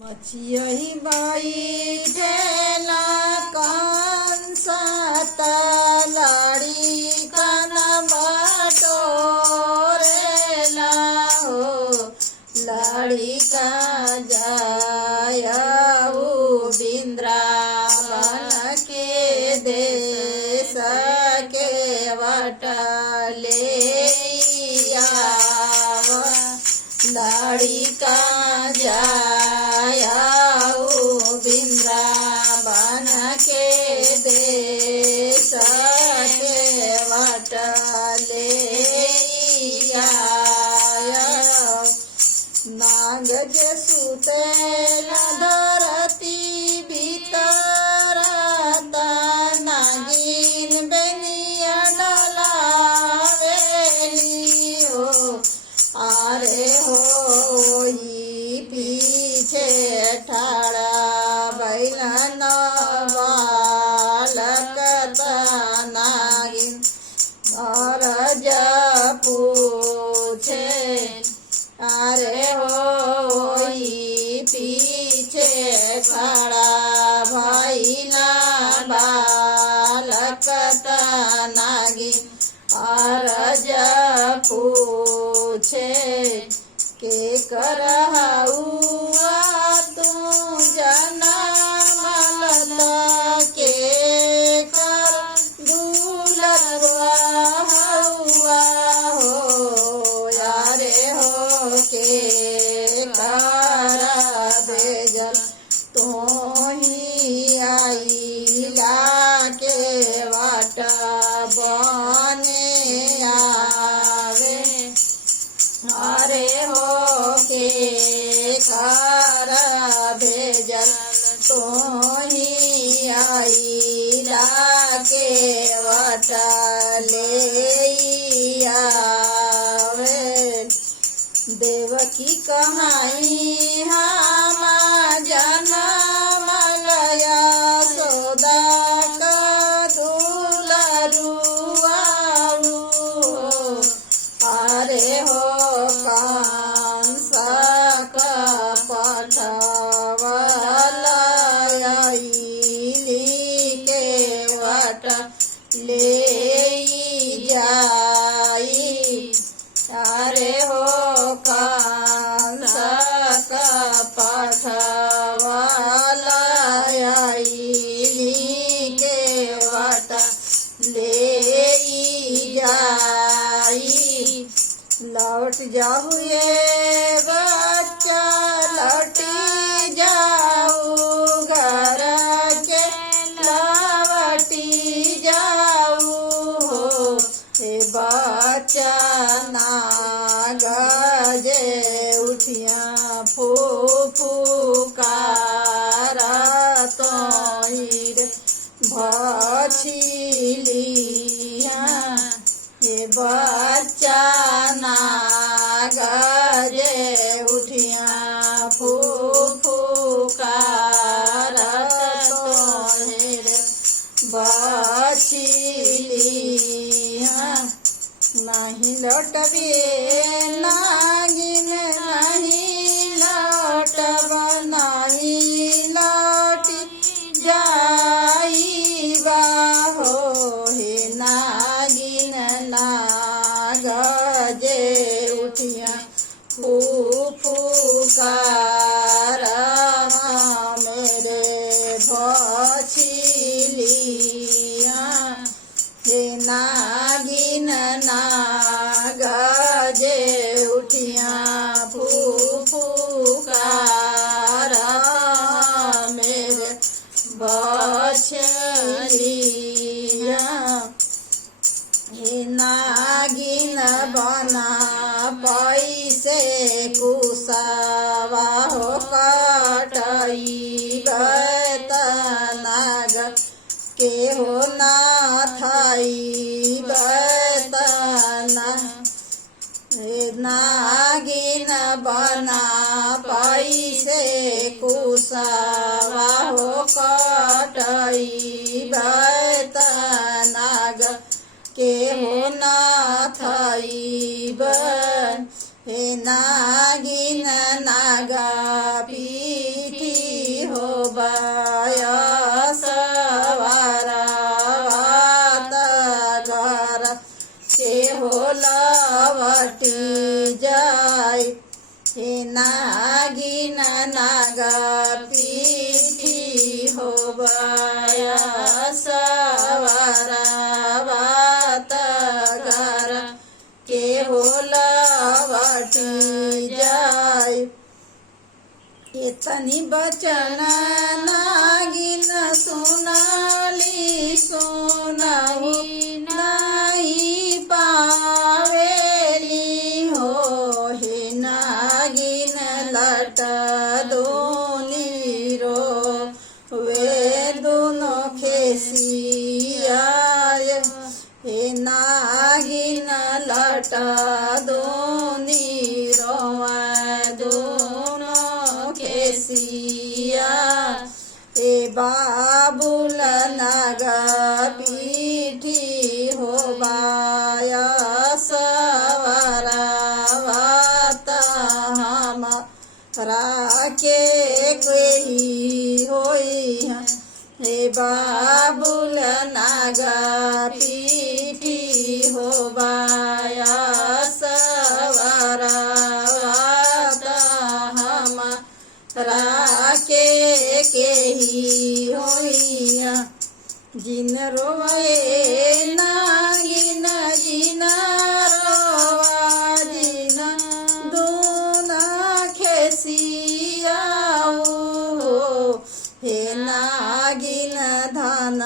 मचियही बाई ठेला कंसात लाडी काना बटोरेला हो लाडी का जायऊ बिंद्रावन के देश के वटले लाड़ी का जायाऊ बिंद्रावन के देश के वटले नाग सुतेला धरती भीतर नागिन बेनिया डलावेली हो अरे हो पीछे ठाड़ा बैलन बालक नागिन और पूछे अरे हो पीछे खड़ा भैला बालक नागिन और पूछे के करहुआ तू जनमल के कर दुलरुआ हुआ हो यारे हो के कर भेजल तो ही आईला के वाट बने आवे अरे हो के कर भेजल तो ही आईला के वटले आवे देवकी कहाई हम जनमलया सोदा का दुलरुआ अरे हो कंस का पठवलयली के वट ले जाई अरे हो कंस का पठवलयली के वट ले जाई लौट जाऊ ये बच्चा लौटी जाऊ घर के लौटी जाऊ हो हे बच्चा नाग जे उठिया फूफुकार तो भछिलिया हे बच्चा नाग जे उठिया फूफुकार बछिलिया नहीं लौटबे नागिन नहीं लौटब नहीं लौटी जाइबा हो हे नागिन नाग जे उठिया फूफुकार मेरे भछिलिया हे नागिन नाग जे उठिया फूफुकार मेरे बछलिया हे नागिन बना पैसे कुसवा हो कटई नाग के हो ना थाई बतना नागिन बना पैसे कुसवा हो कटई नाग के हो ना थाई हे नागिन नागा पी हो बाया सवारा वात घर के हो लवटी जाय हे नागिन नाग पीठी हो बाया सवारा वात घर के हो लवटी जाय इतनी बचन नागिन सुनाली सुनाई नहीं पावेली हो हे नागिन लट दोनी रो वे दोनों खेसियाय हे नागिन लट दोनी रोवा दोनों खेसिया ए बाबुल नाग पीठी हो बाया सवारा वात हम राके कोई होई हे बाबुल नाग पीठी हो बाया सवारा वात हम राके केही होइया जिन रोए नागिन जिन रोवा जिन दूना खेसिया हे नागिन धन